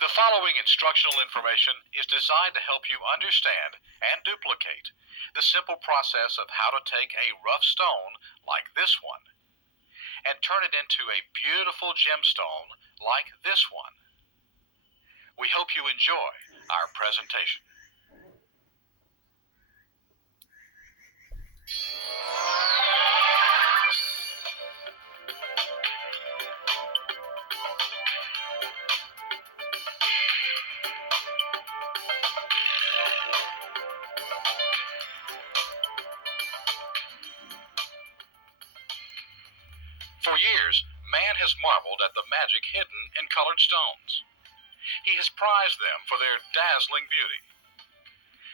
The following instructional information is designed to help you understand and duplicate the simple process of how to take a rough stone like this one and turn it into a beautiful gemstone like this one. We hope you enjoy our presentation. For years, man has marveled at the magic hidden in colored stones. He has prized them for their dazzling beauty.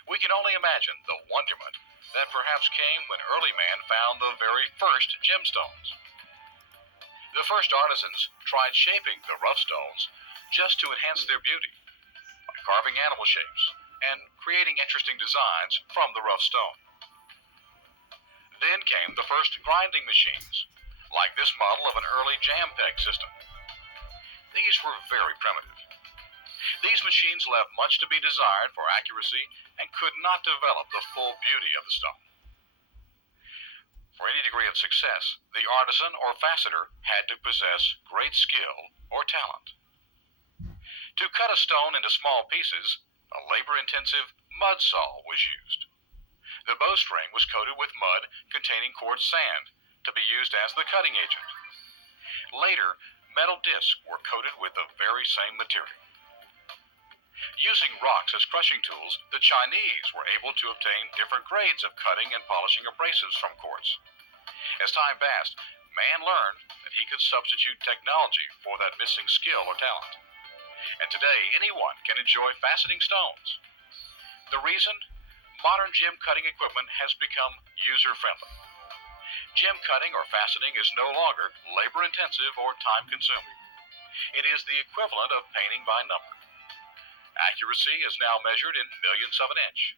We can only imagine the wonderment that perhaps came when early man found the very first gemstones. The first artisans tried shaping the rough stones just to enhance their beauty by carving animal shapes and creating interesting designs from the rough stone. Then came the first grinding machines, like this model of an early jam peg system. These were very primitive. These machines left much to be desired for accuracy and could not develop the full beauty of the stone. For any degree of success, the artisan or faceter had to possess great skill or talent. To cut a stone into small pieces, a labor-intensive mud saw was used. The bowstring was coated with mud containing quartz sand to be used as the cutting agent. Later, metal discs were coated with the very same material. Using rocks as crushing tools, the Chinese were able to obtain different grades of cutting and polishing abrasives from quartz. As time passed, man learned that he could substitute technology for that missing skill or talent. And today, anyone can enjoy faceting stones. The reason? Modern gem cutting equipment has become user-friendly. Gem cutting or faceting is no longer labor-intensive or time-consuming. It is the equivalent of painting by number. Accuracy is now measured in millionths of an inch.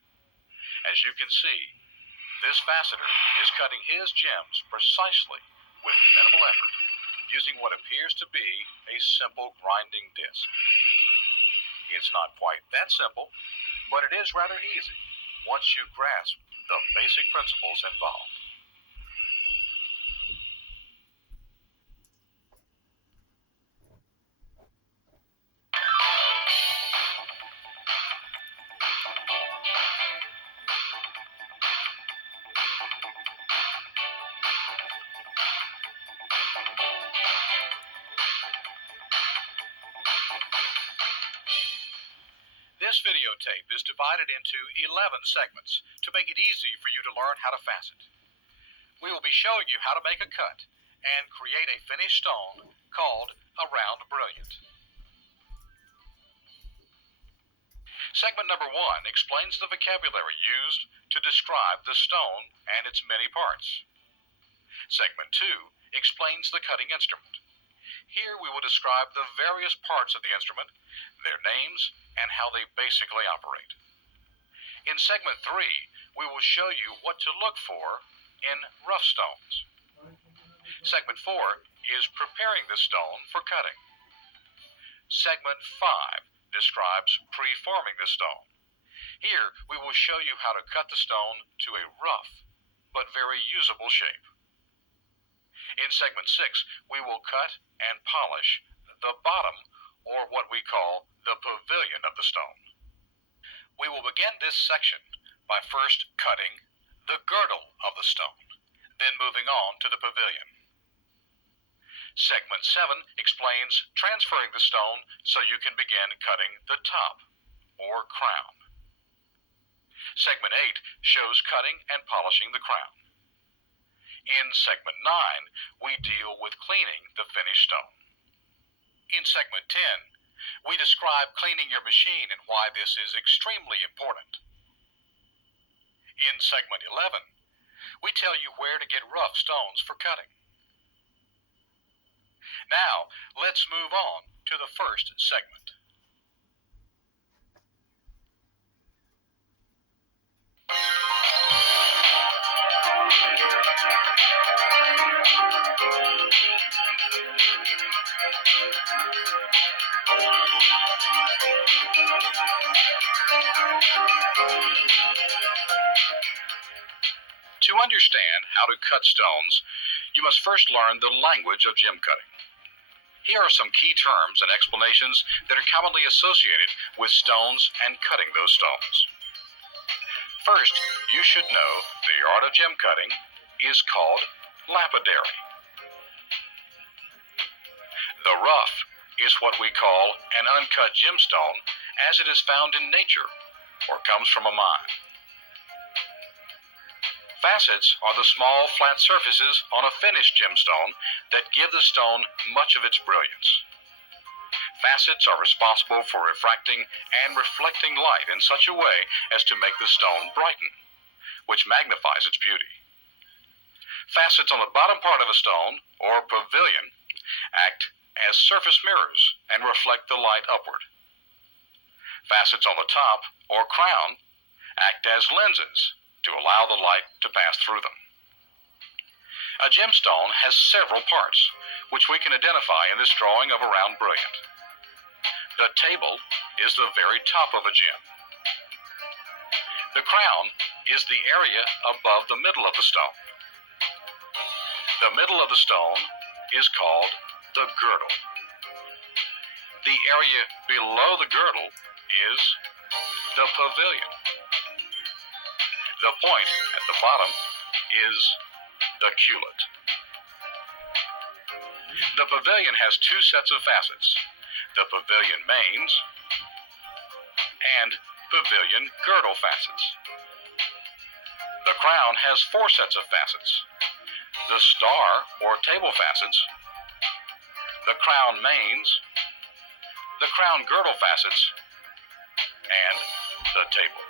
As you can see, this faceter is cutting his gems precisely with minimal effort, using what appears to be a simple grinding disc. It's not quite that simple, but it is rather easy once you grasp the basic principles involved. This videotape is divided into 11 segments to make it easy for you to learn how to facet. We will be showing you how to make a cut and create a finished stone called a round brilliant. Segment number 1 explains the vocabulary used to describe the stone and its many parts. Segment 2 explains the cutting instrument. Here we will describe the various parts of the instrument, their names, and how they basically operate. In segment 3, we will show you what to look for in rough stones. Segment 4 is preparing the stone for cutting. Segment 5 describes preforming the stone. Here we will show you how to cut the stone to a rough but very usable shape. In segment 6, we will cut and polish the bottom, or what we call the pavilion of the stone. We will begin this section by first cutting the girdle of the stone, then moving on to the pavilion. Segment 7 explains transferring the stone so you can begin cutting the top, or crown. Segment 8 shows cutting and polishing the crown. In segment 9, we deal with cleaning the finished stone. In segment 10, we describe cleaning your machine and why this is extremely important. In segment 11, we tell you where to get rough stones for cutting. Now, let's move on to the first segment. To understand how to cut stones, you must first learn the language of gem cutting. Here are some key terms and explanations that are commonly associated with stones and cutting those stones. First, you should know the art of gem cutting is called lapidary. The rough is what we call an uncut gemstone as it is found in nature or comes from a mine. Facets are the small flat surfaces on a finished gemstone that give the stone much of its brilliance. Facets are responsible for refracting and reflecting light in such a way as to make the stone brighten, which magnifies its beauty. Facets on the bottom part of a stone, or pavilion, act as surface mirrors and reflect the light upward. Facets on the top, or crown, act as lenses to allow the light to pass through them. A gemstone has several parts, which we can identify in this drawing of a round brilliant. The table is the very top of a gem. The crown is the area above the middle of the stone. The middle of the stone is called the girdle. The area below the girdle is the pavilion. The point at the bottom is the culate. The pavilion has two sets of facets, the pavilion mains and pavilion girdle facets. The crown has four sets of facets, the star or table facets, the crown mains, the crown girdle facets, and the table.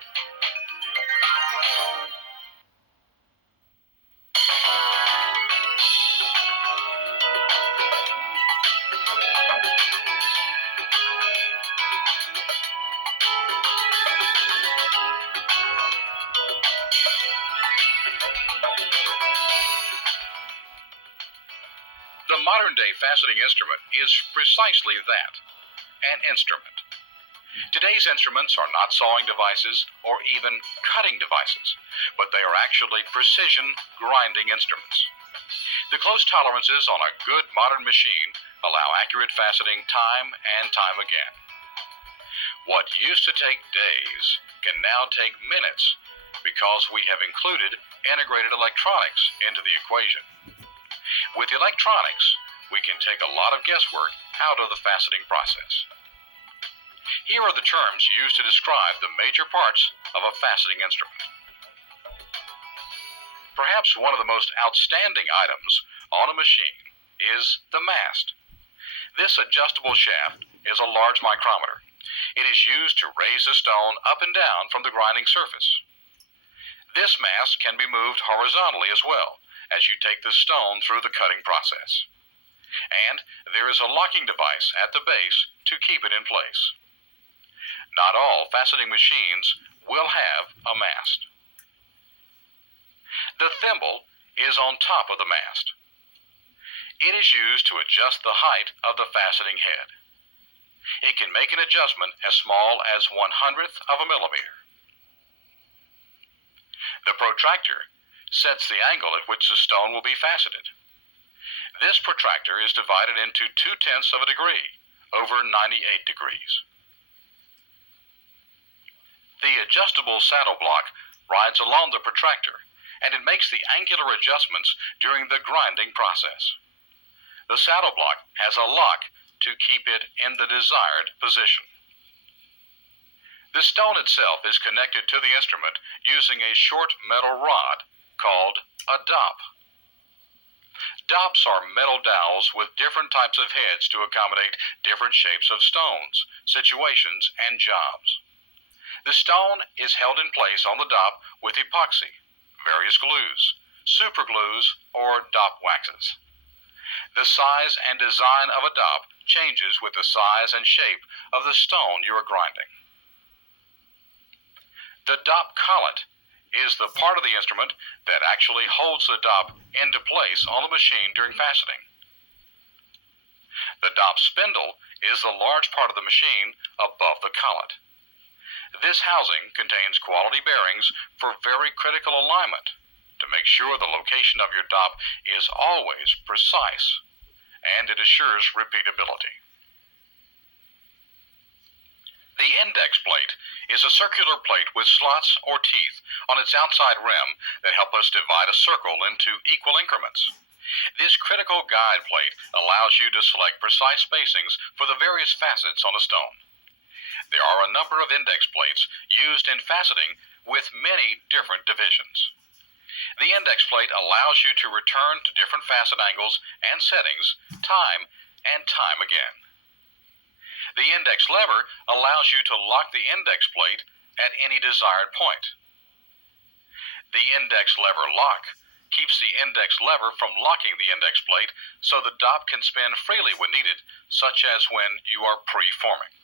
The modern-day faceting instrument is precisely that, an instrument. Today's instruments are not sawing devices or even cutting devices, but they are actually precision grinding instruments. The close tolerances on a good modern machine allow accurate faceting time and time again. What used to take days can now take minutes because we have included integrated electronics into the equation. With electronics, we can take a lot of guesswork out of the faceting process. Here are the terms used to describe the major parts of a faceting instrument. Perhaps one of the most outstanding items on a machine is the mast. This adjustable shaft is a large micrometer. It is used to raise the stone up and down from the grinding surface. This mast can be moved horizontally as well as you take the stone through the cutting process. And there is a locking device at the base to keep it in place. Not all faceting machines will have a mast. The thimble is on top of the mast. It is used to adjust the height of the faceting head. It can make an adjustment as small as 1/100th of a millimeter. The protractor sets the angle at which the stone will be faceted. This protractor is divided into 2/10 of a degree over 98 degrees. The adjustable saddle block rides along the protractor, and it makes the angular adjustments during the grinding process. The saddle block has a lock to keep it in the desired position. The stone itself is connected to the instrument using a short metal rod called a dop. Dops are metal dowels with different types of heads to accommodate different shapes of stones, situations, and jobs. The stone is held in place on the dop with epoxy, various glues, superglues, or dop waxes. The size and design of a dop changes with the size and shape of the stone you are grinding. The dop collet is the part of the instrument that actually holds the dop into place on the machine during faceting. The dop spindle is the large part of the machine above the collet. This housing contains quality bearings for very critical alignment to to make sure the location of your dop is always precise, and it assures repeatability. The index plate is a circular plate with slots or teeth on its outside rim that help us divide a circle into equal increments. This critical guide plate allows you to select precise spacings for the various facets on a stone. There are a number of index plates used in faceting with many different divisions. The index plate allows you to return to different facet angles and settings time and time again. The index lever allows you to lock the index plate at any desired point. The index lever lock keeps the index lever from locking the index plate so the dop can spin freely when needed, such as when you are pre-forming.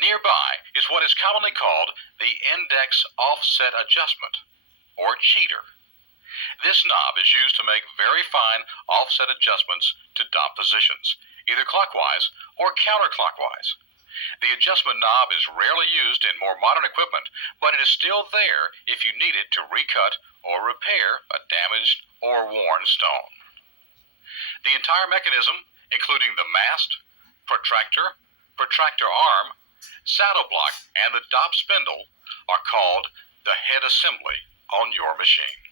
Nearby is what is commonly called the index offset adjustment, or cheater. This knob is used to make very fine offset adjustments to dop positions, either clockwise or counterclockwise. The adjustment knob is rarely used in more modern equipment, but it is still there if you need it to recut or repair a damaged or worn stone. The entire mechanism, including the mast, protractor arm, saddle block, and the dop spindle, are called the head assembly on your machine.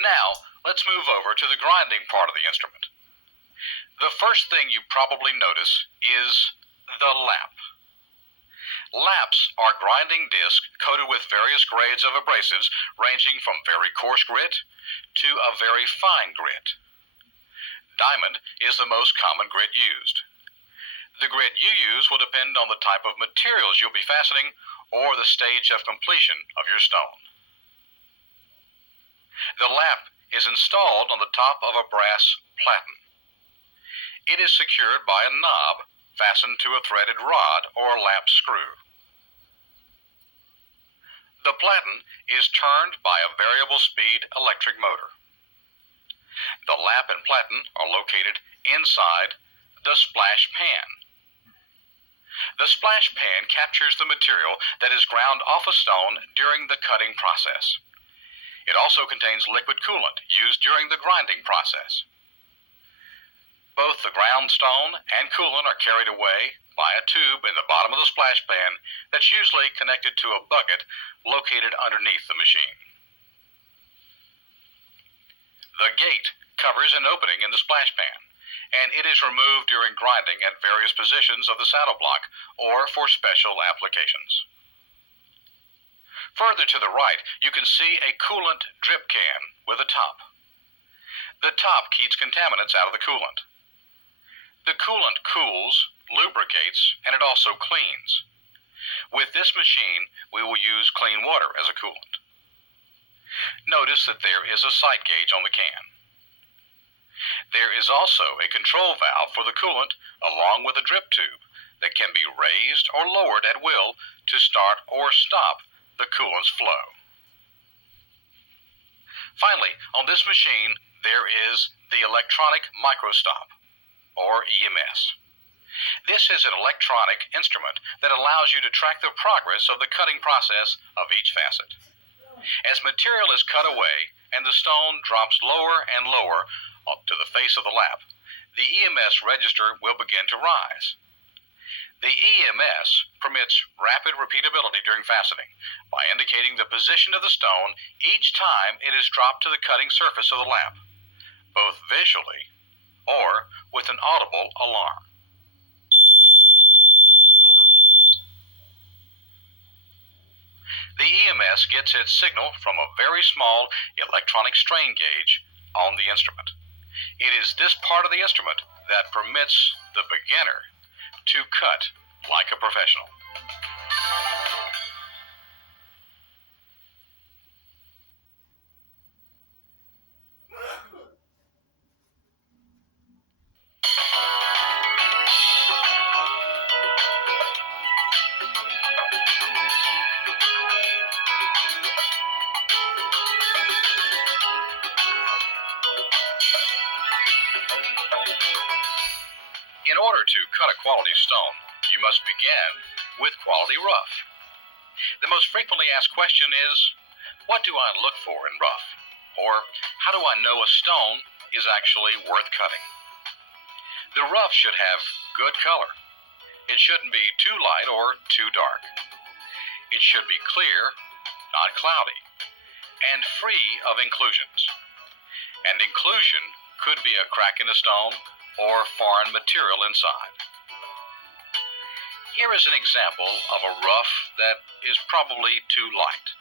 Now, let's move over to the grinding part of the instrument. The first thing you probably notice is the lap. Laps are grinding discs coated with various grades of abrasives ranging from very coarse grit to a very fine grit. Diamond is the most common grit used. The grit you use will depend on the type of materials you'll be faceting or the stage of completion of your stone. The lap is installed on the top of a brass platen. It is secured by a knob fastened to a threaded rod or lap screw. The platen is turned by a variable speed electric motor. The lap and platen are located inside the splash pan. The splash pan captures the material that is ground off a stone during the cutting process. It also contains liquid coolant used during the grinding process. Both the ground stone and coolant are carried away by a tube in the bottom of the splash pan that's usually connected to a bucket located underneath the machine. The gate covers an opening in the splash pan, and it is removed during grinding at various positions of the saddle block or for special applications. Further to the right, you can see a coolant drip can with a top. The top keeps contaminants out of the coolant. The coolant cools, lubricates, and it also cleans. With this machine, we will use clean water as a coolant. Notice that there is a sight gauge on the can. There is also a control valve for the coolant along with a drip tube that can be raised or lowered at will to start or stop the coolant's flow. Finally, on this machine, there is the electronic microstop, or EMS. This is an electronic instrument that allows you to track the progress of the cutting process of each facet. As material is cut away and the stone drops lower and lower to the face of the lap, the EMS register will begin to rise. The EMS permits rapid repeatability during faceting by indicating the position of the stone each time it is dropped to the cutting surface of the lap, both visually or with an audible alarm. The EMS gets its signal from a very small electronic strain gauge on the instrument. It is this part of the instrument that permits the beginner to cut like a professional. In order to cut a quality stone, you must begin with quality rough. The most frequently asked question is, What do I look for in rough? Or how do I know a stone is actually worth cutting? The rough should have good color. It shouldn't be too light or too dark. It should be clear, not cloudy, and free of inclusions. And inclusion could be a crack in the stone or foreign material inside. Here is an example of a rough that is probably too light.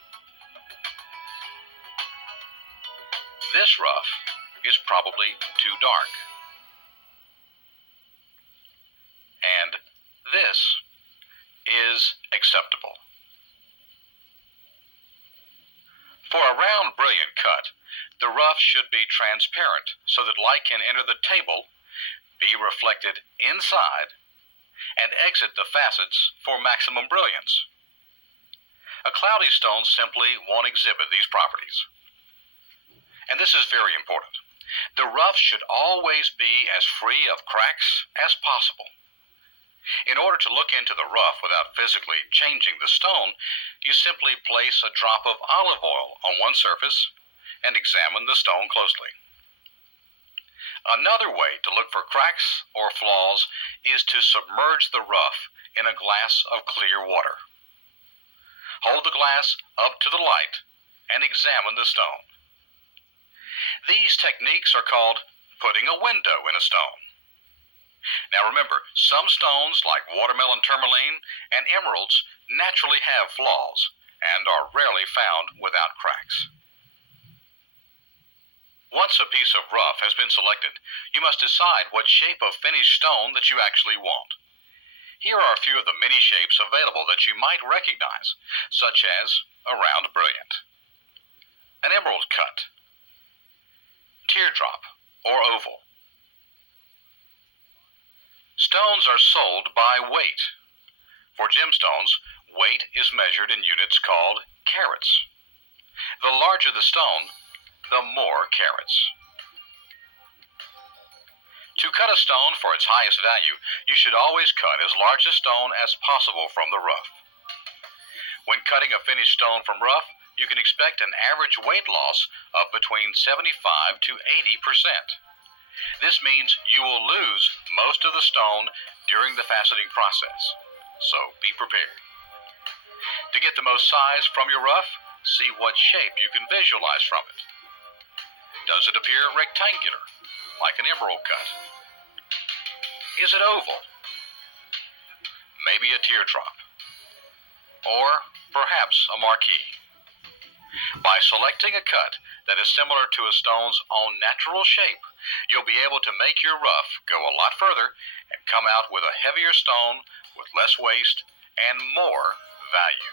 This rough is probably too dark. And this is acceptable. For a round, brilliant cut, the rough should be transparent so that light can enter the table, be reflected inside, and exit the facets for maximum brilliance. A cloudy stone simply won't exhibit these properties. And this is very important. The rough should always be as free of cracks as possible. In order to look into the rough without physically changing the stone, you simply place a drop of olive oil on one surface and examine the stone closely. Another way to look for cracks or flaws is to submerge the rough in a glass of clear water. Hold the glass up to the light and examine the stone. These techniques are called putting a window in a stone. Now remember, some stones like watermelon tourmaline and emeralds naturally have flaws and are rarely found without cracks. Once a piece of rough has been selected, you must decide what shape of finished stone that you actually want. Here are a few of the many shapes available that you might recognize, such as a round brilliant, an emerald cut, teardrop, or oval. Stones are sold by weight. For gemstones, weight is measured in units called carats. The larger the stone, the more carats. To cut a stone for its highest value, you should always cut as large a stone as possible from the rough. When cutting a finished stone from rough, you can expect an average weight loss of between 75 to 80%. This means you will lose most of the stone during the faceting process, so be prepared. To get the most size from your rough, see what shape you can visualize from it. Does it appear rectangular, like an emerald cut? Is it oval? Maybe a teardrop? Or perhaps a marquee? By selecting a cut that is similar to a stone's own natural shape, you'll be able to make your rough go a lot further and come out with a heavier stone with less waste and more value.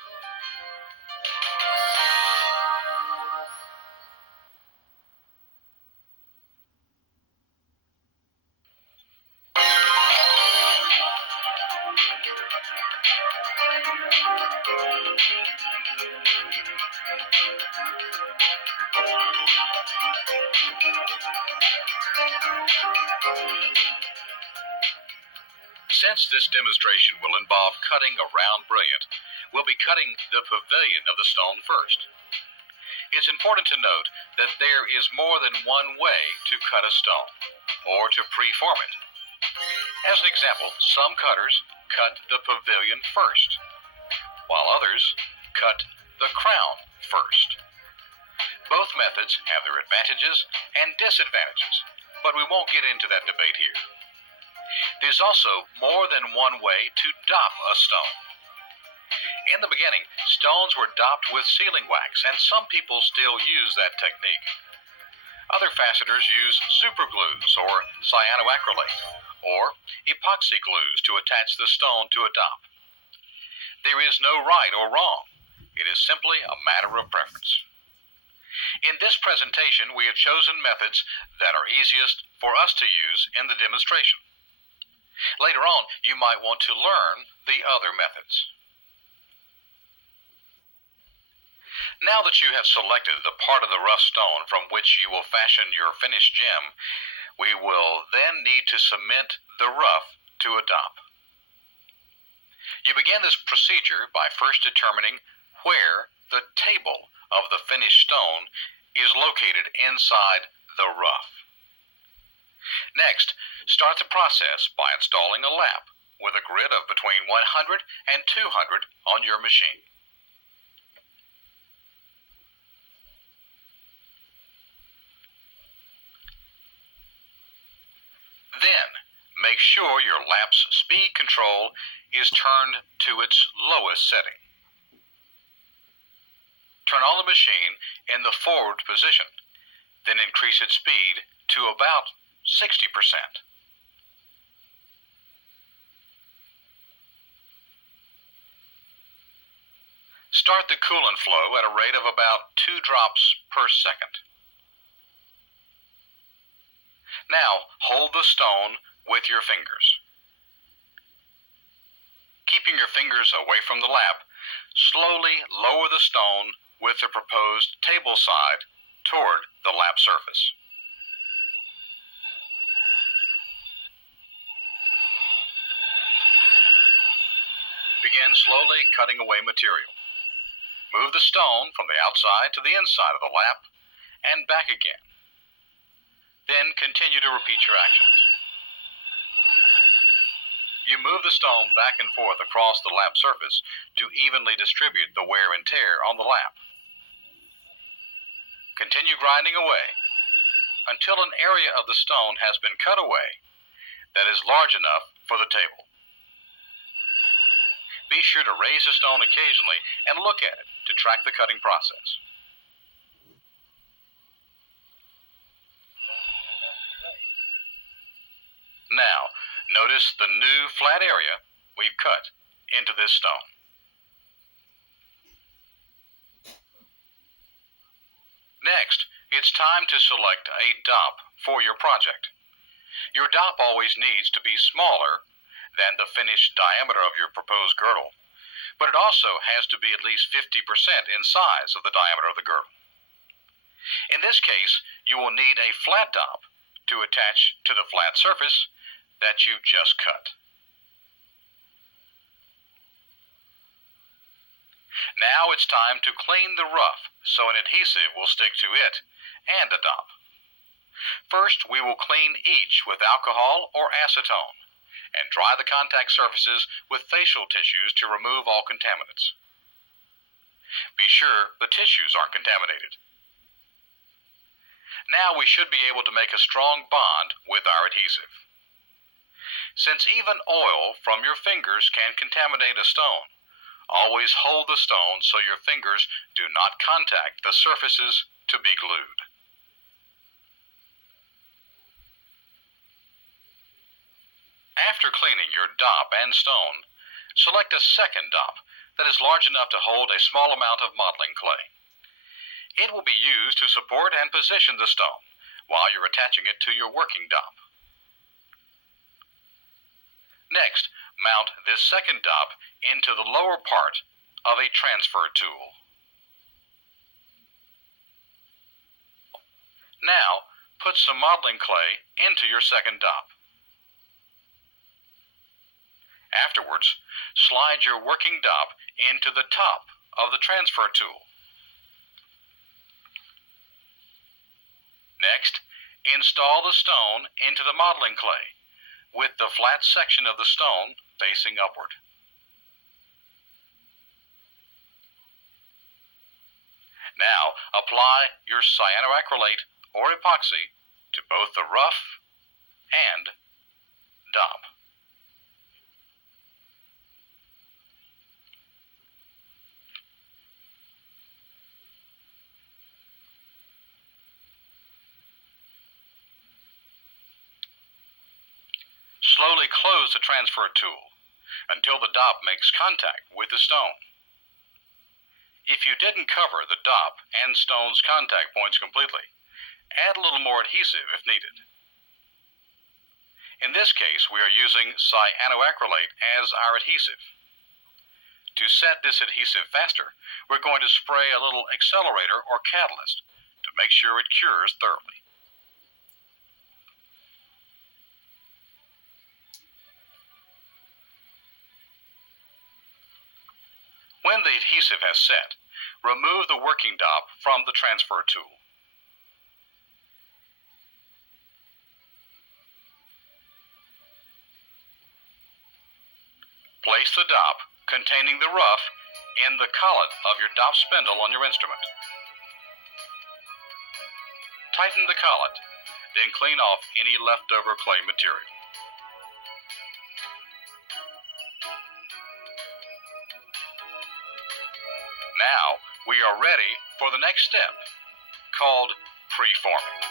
Since this demonstration will involve cutting a round brilliant, we'll be cutting the pavilion of the stone first. It's important to note that there is more than one way to cut a stone, or to preform it. As an example, some cutters cut the pavilion first, while others cut the crown first. Both methods have their advantages and disadvantages, but we won't get into that debate here. There's also more than one way to dop a stone. In the beginning, stones were dopped with sealing wax, and some people still use that technique. Other facetors use superglues or cyanoacrylate or epoxy glues to attach the stone to a dop. There is no right or wrong. It is simply a matter of preference. In this presentation, we have chosen methods that are easiest for us to use in the demonstration. Later on, you might want to learn the other methods. Now that you have selected the part of the rough stone from which you will fashion your finished gem, we will then need to cement the rough to a dop. You begin this procedure by first determining where the table of the finished stone is located inside the rough. Next, start the process by installing a lap with a grit of between 100 and 200 on your machine. Then, make sure your lap's speed control is turned to its lowest setting. Turn on the machine in the forward position, then increase its speed to about 60%. Start the coolant flow at a rate of about 2 drops per second. Now, hold the stone with your fingers. Keeping your fingers away from the lap, slowly lower the stone with the proposed table side toward the lap surface. Begin slowly cutting away material. Move the stone from the outside to the inside of the lap and back again. Then continue to repeat your actions. You move the stone back and forth across the lap surface to evenly distribute the wear and tear on the lap. Continue grinding away until an area of the stone has been cut away that is large enough for the table. Be sure to raise the stone occasionally and look at it to track the cutting process. Now, notice the new flat area we've cut into this stone. Next, it's time to select a dop for your project. Your dop always needs to be smaller than the finished diameter of your proposed girdle, but it also has to be at least 50% in size of the diameter of the girdle. In this case, you will need a flat dop to attach to the flat surface that you've just cut. Now it's time to clean the rough so an adhesive will stick to it and a dop. First, we will clean each with alcohol or acetone and dry the contact surfaces with facial tissues to remove all contaminants. Be sure the tissues aren't contaminated. Now we should be able to make a strong bond with our adhesive. Since even oil from your fingers can contaminate a stone, always hold the stone so your fingers do not contact the surfaces to be glued. After cleaning your dop and stone, select a second dop that is large enough to hold a small amount of modeling clay. It will be used to support and position the stone while you're attaching it to your working dop. Next, mount this second dop into the lower part of a transfer tool. Now, put some modeling clay into your second dop. Afterwards, slide your working dop into the top of the transfer tool. Next, install the stone into the modeling clay, with the flat section of the stone facing upward. Now, apply your cyanoacrylate or epoxy to both the rough and dop. Slowly close the transfer tool until the dop makes contact with the stone. If you didn't cover the dop and stone's contact points completely, add a little more adhesive if needed. In this case, we are using cyanoacrylate as our adhesive. To set this adhesive faster, we're going to spray a little accelerator or catalyst to make sure it cures thoroughly. When the adhesive has set, Remove the working dop from the transfer tool. Place the dop containing the rough in the collet of your dop spindle on your instrument. Tighten the collet, then clean off any leftover clay material. Now we are ready for the next step, called preforming.